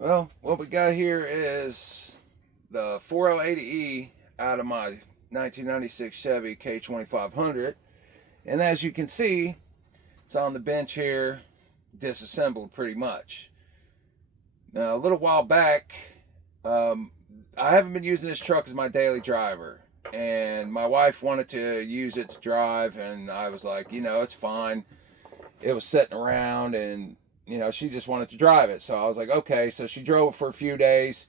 Well, what we got here is the 4080E out of my 1996 Chevy K2500. And as you can see, it's on the bench here, disassembled pretty much. Now, a little while back, um, I haven't been using this truck as my daily driver. And my wife wanted to use it to drive, and I was like, it's fine. It was sitting around, and she just wanted to drive it. So I was like, okay. So she drove it for a few days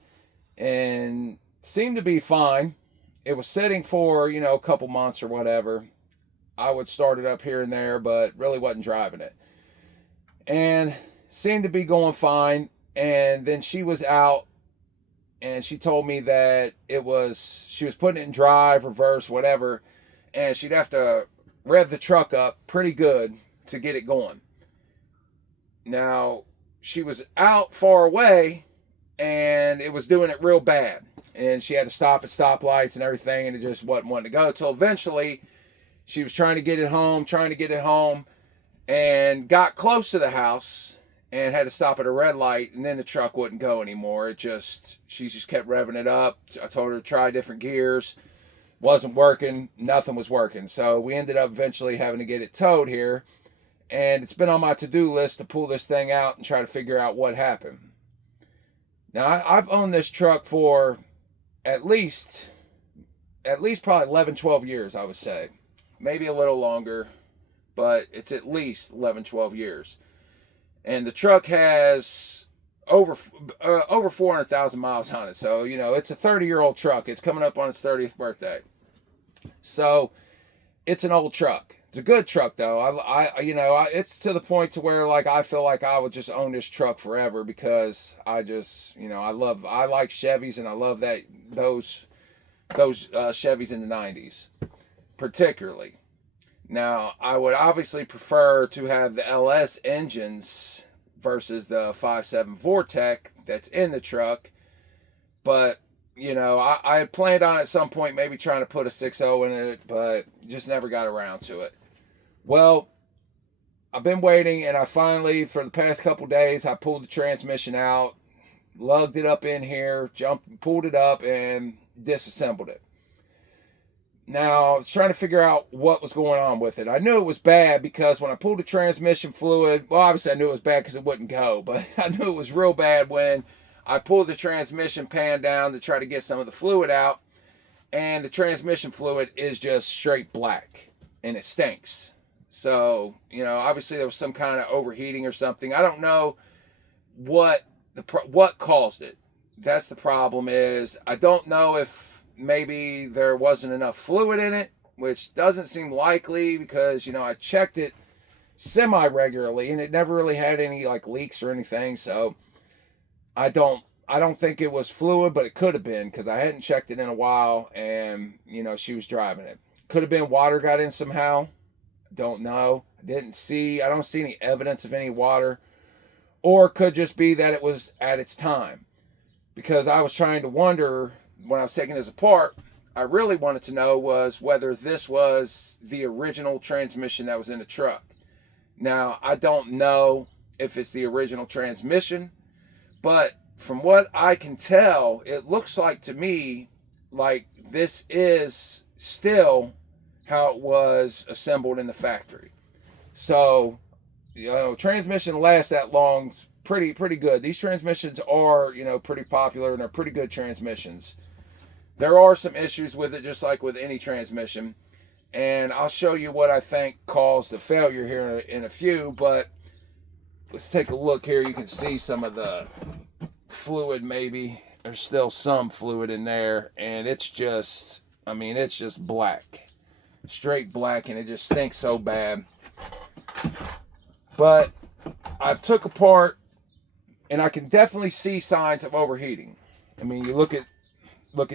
and seemed to be fine. It was sitting for, a couple months or whatever. I would start it up here and there, but really wasn't driving it. And seemed to be going fine. And then she was out and she told me that she was putting it in drive, reverse, whatever. And she'd have to rev the truck up pretty good to get it going. Now, she was out far away and it was doing it real bad. And she had to stop at stoplights and everything, and it just wasn't wanting to go. Until eventually, she was trying to get it home, and got close to the house and had to stop at a red light, and then the truck wouldn't go anymore. She just kept revving it up. I told her to try different gears. Wasn't working. Nothing was working. So we ended up eventually having to get it towed here. And it's been on my to-do list to pull this thing out and try to figure out what happened. Now, I've owned this truck for at least probably 11, 12 years, I would say. Maybe a little longer, but it's at least 11, 12 years. And the truck has over 400,000 miles on it. So, it's a 30-year-old truck. It's coming up on its 30th birthday. So, it's an old truck. It's a good truck though. It's to the point to where like I feel like I would just own this truck forever because I just, I like Chevys, and I love those Chevys in the 90s particularly. Now, I would obviously prefer to have the LS engines versus the 5.7 Vortec that's in the truck, but I had planned on at some point maybe trying to put a 6.0 in it, but just never got around to it. Well, I've been waiting, and I finally, for the past couple days, I pulled the transmission out, lugged it up in here, pulled it up, and disassembled it. Now, I was trying to figure out what was going on with it. I knew it was bad because when I pulled the transmission fluid, well, obviously I knew it was bad because it wouldn't go, but I knew it was real bad when I pulled the transmission pan down to try to get some of the fluid out, and the transmission fluid is just straight black, and it stinks. So, obviously there was some kind of overheating or something. I don't know what caused it. That's the problem is I don't know if maybe there wasn't enough fluid in it, which doesn't seem likely because, I checked it semi-regularly and it never really had any like leaks or anything. So I don't think it was fluid, but it could have been because I hadn't checked it in a while, and she was driving it. Could have been water got in somehow. Don't know. I don't see any evidence of any water. Or it could just be that it was at its time. Because I was trying to wonder when I was taking this apart, I really wanted to know was whether this was the original transmission that was in the truck. Now, I don't know if it's the original transmission, but from what I can tell, it looks like to me like this is still how it was assembled in the factory. So, transmission lasts that long, pretty good. These transmissions are, pretty popular, and they're pretty good transmissions. There are some issues with it, just like with any transmission, and I'll show you what I think caused the failure here in a few, but let's take a look here. You can see some of the fluid maybe. There's still some fluid in there, and it's just black. Straight black, and it just stinks so bad. But I've took apart, and I can definitely see signs of overheating. I mean, you look at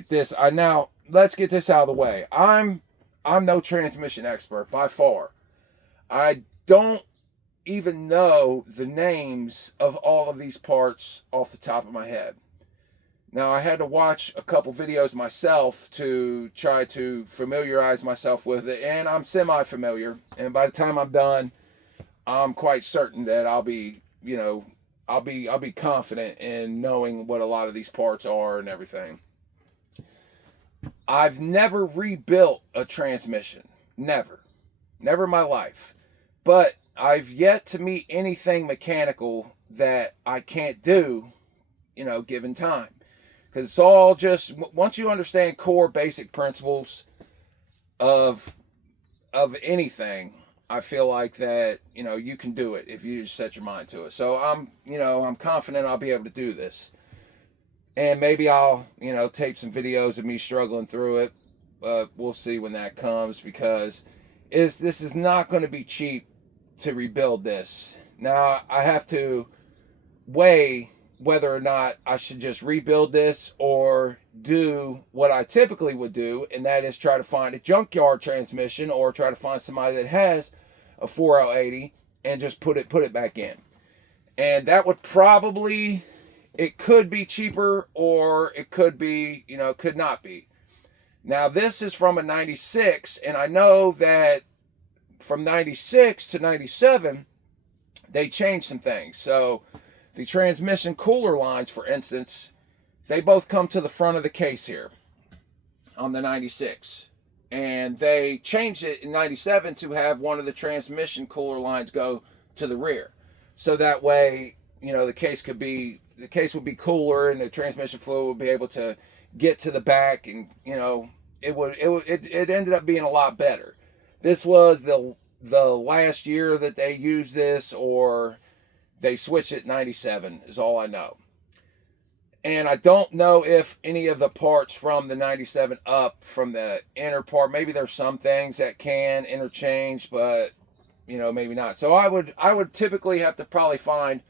this. Now let's get this out of the way. I'm no transmission expert by far. I don't even know the names of all of these parts off the top of my head. Now, I had to watch a couple videos myself to try to familiarize myself with it, and I'm semi-familiar. And by the time I'm done, I'm quite certain that I'll be, I'll be confident in knowing what a lot of these parts are and everything. I've never rebuilt a transmission. Never. Never in my life. But I've yet to meet anything mechanical that I can't do, given time. Because it's all just, once you understand core basic principles of anything, I feel like that, you can do it if you just set your mind to it. So I'm confident I'll be able to do this. And maybe I'll, tape some videos of me struggling through it. But we'll see when that comes, because this is not going to be cheap to rebuild this. Now, I have to weigh whether or not I should just rebuild this or do what I typically would do, and that is try to find a junkyard transmission or try to find somebody that has a 4080 and just put it back in. And that would probably, it could be cheaper, or it could be, could not be. Now, this is from a 96, and I know that from 96 to 97, they changed some things. So the transmission cooler lines, for instance, they both come to the front of the case here on the 96. And they changed it in 97 to have one of the transmission cooler lines go to the rear. So that way, the case would be cooler, and the transmission fluid would be able to get to the back, and it ended up being a lot better. This was the last year that they used this, or they switched it in 97 is all I know. And I don't know if any of the parts from the 97 up, from the inner part, maybe there's some things that can interchange, but maybe not. So I would typically have to probably find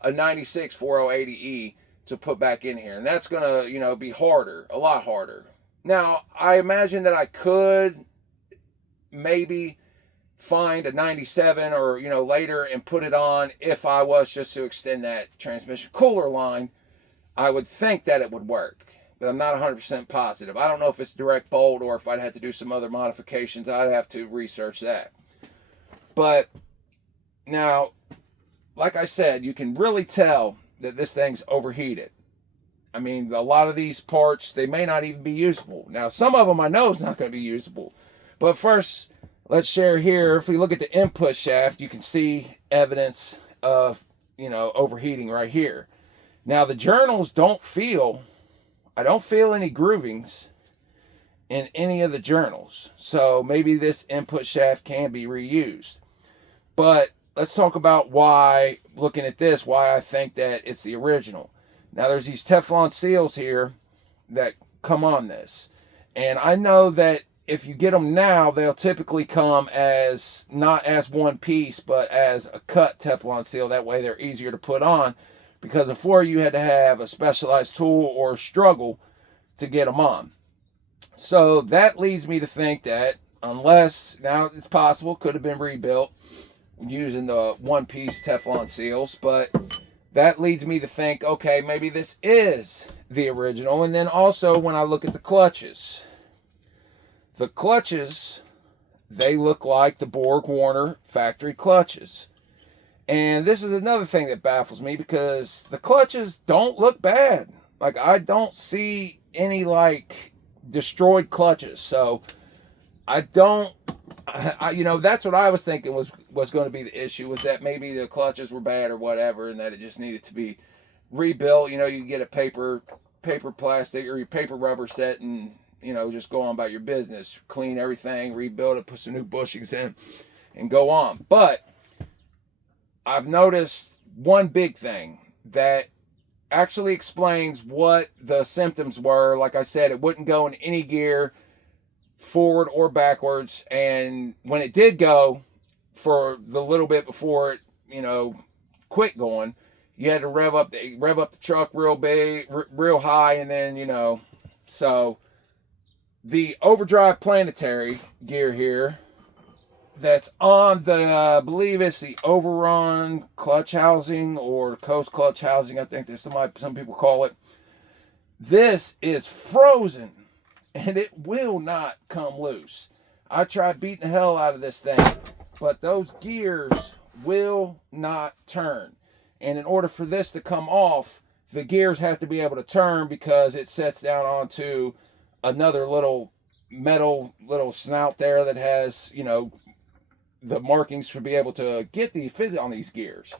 a 96 4080E to put back in here, and that's gonna be harder, a lot harder. Now, I imagine that I could maybe find a 97 or later and put it on if I was just to extend that transmission cooler line. I would think that it would work, but I'm not 100% positive. I don't know if it's direct bolt or if I'd have to do some other modifications. I'd have to research that. But now, like I said, you can really tell that this thing's overheated. I mean, a lot of these parts, they may not even be usable. Now, some of them I know is not going to be usable. But first, let's share here. If we look at the input shaft, you can see evidence of, overheating right here. Now, the journals I don't feel any groovings in any of the journals. So maybe this input shaft can be reused. But let's talk about why, looking at this, why I think that it's the original. Now, there's these Teflon seals here that come on this. And I know that if you get them now, they'll typically come as, not as one piece, but as a cut Teflon seal. That way they're easier to put on, because before you had to have a specialized tool or struggle to get them on. So that leads me to think that, unless, now it's possible, could have been rebuilt using the one-piece Teflon seals, but that leads me to think, okay, maybe this is the original. And then also, when I look at the clutches, they look like the Borg Warner factory clutches. And this is another thing that baffles me, because the clutches don't look bad. Like, I don't see any, destroyed clutches. So, that's what I was thinking was going to be the issue, was that maybe the clutches were bad or whatever, and that it just needed to be rebuilt. You can get a paper plastic or your paper rubber set and, just go on about your business. Clean everything, rebuild it, put some new bushings in, and go on. But I've noticed one big thing that actually explains what the symptoms were. Like I said, it wouldn't go in any gear, forward or backwards, and when it did go, for the little bit before it quit going, you had to rev up the truck real big, real high, and then so the overdrive planetary gear here that's on the, I believe it's the overrun clutch housing or coast clutch housing, I think there's some people call it. This is frozen and it will not come loose. I tried beating the hell out of this thing, but those gears will not turn. And in order for this to come off, the gears have to be able to turn because it sets down onto another little metal little snout there that has, you know, the markings to be able to get the fit on these gears.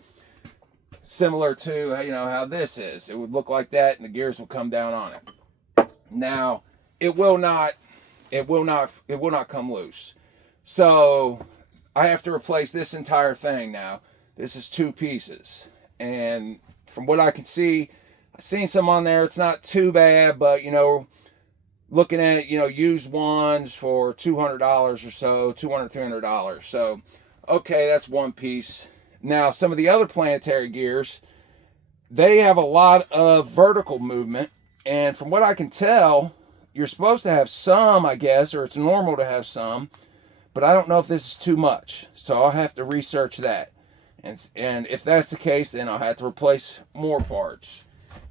Similar to, you know, how this is. It would look like that and the gears will come down on it. Now, it will not come loose. So I have to replace this entire thing now. This is 2 pieces. And from what I can see, I've seen some on there. It's not too bad, but, you know, looking at, you know, used ones for $200 or so, $200, $300. So, okay, that's 1 piece. Now, some of the other planetary gears, they have a lot of vertical movement. And from what I can tell, you're supposed to have some, I guess, or it's normal to have some. But I don't know if this is too much. So I'll have to research that. And if that's the case, then I'll have to replace more parts.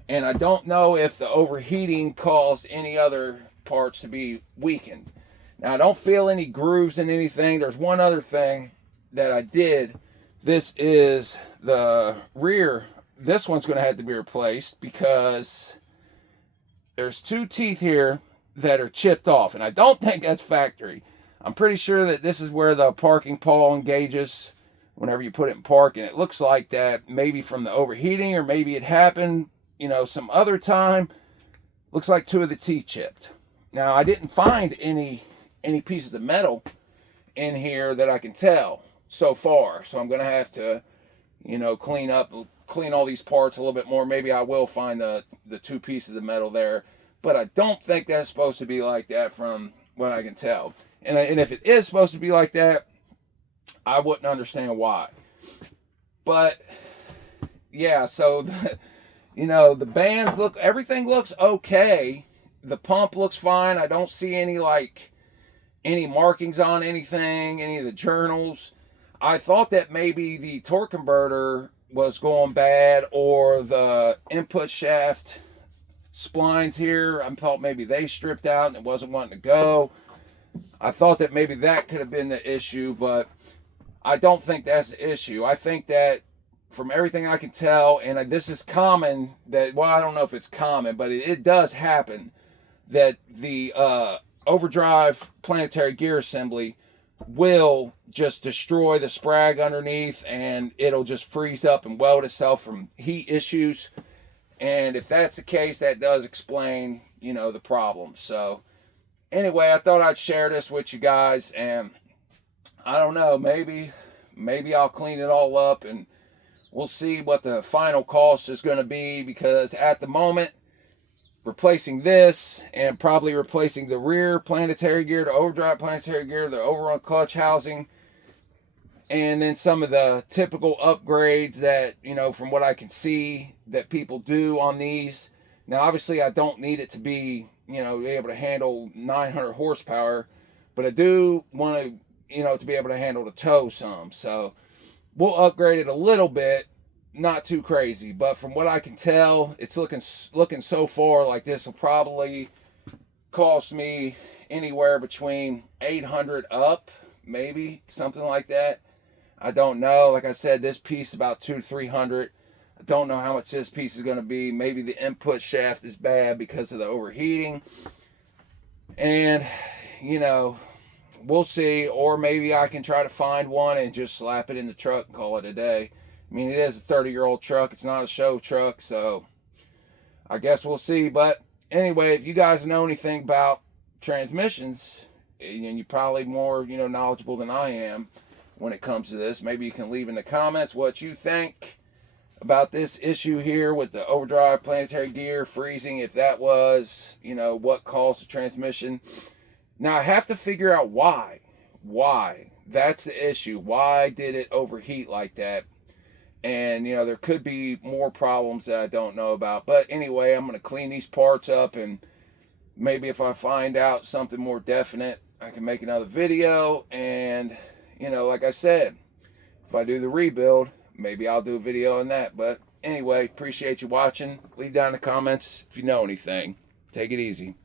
And I don't know if the overheating caused any other parts to be weakened. Now, I don't feel any grooves in anything. There's one other thing that I did. This is the rear. This one's going to have to be replaced because there's 2 teeth here that are chipped off. And I don't think that's factory. I'm pretty sure that this is where the parking pawl engages whenever you put it in park. And it looks like that maybe from the overheating, or maybe it happened, you know, some other time. Looks like 2 of the teeth chipped. Now, I didn't find any pieces of metal in here that I can tell so far. So I'm going to have to, you know, clean all these parts a little bit more. Maybe I will find the 2 pieces of metal there. But I don't think that's supposed to be like that from what I can tell. And if it is supposed to be like that, I wouldn't understand why. But yeah, so you know, the bands look, everything looks okay. The pump looks fine. I don't see any markings on anything, any of the journals. I thought that maybe the torque converter was going bad, or the input shaft splines here, I thought maybe they stripped out and it wasn't wanting to go. I thought that maybe that could have been the issue, but I don't think that's the issue. I think that from everything I can tell, and this is common, that, well, I don't know if it's common, but it does happen, that the overdrive planetary gear assembly will just destroy the sprag underneath, and it'll just freeze up and weld itself from heat issues. And if that's the case, that does explain, you know, the problem. So anyway, I thought I'd share this with you guys, and I don't know, maybe I'll clean it all up and we'll see what the final cost is going to be, because at the moment, replacing this and probably replacing the rear planetary gear, the overdrive planetary gear, the overrun clutch housing, and then some of the typical upgrades that, you know, from what I can see that people do on these. Now, obviously, I don't need it to be, you know, be able to handle 900 horsepower, but I do want to, you know, to be able to handle the tow some. So we'll upgrade it a little bit, not too crazy, but from what I can tell, it's looking so far like this will probably cost me anywhere between 800 up, maybe something like that. I don't know. Like I said, this piece about 200-300. I don't know how much this piece is going to be. Maybe the input shaft is bad because of the overheating, and you know, we'll see. Or maybe I can try to find one and just slap it in the truck and call it a day. I mean, it is a 30-year-old truck. It's not a show truck, so I guess we'll see. But anyway, if you guys know anything about transmissions, and you're probably more, you know, knowledgeable than I am when it comes to this, maybe you can leave in the comments what you think about this issue here with the overdrive planetary gear freezing, if that was, you know, what caused the transmission. Now, I have to figure out why. That's the issue. Why did it overheat like that? And, you know, there could be more problems that I don't know about. But anyway, I'm going to clean these parts up, and maybe if I find out something more definite, I can make another video. And, you know, like I said, if I do the rebuild, maybe I'll do a video on that. But anyway, appreciate you watching. Leave down in the comments if you know anything. Take it easy.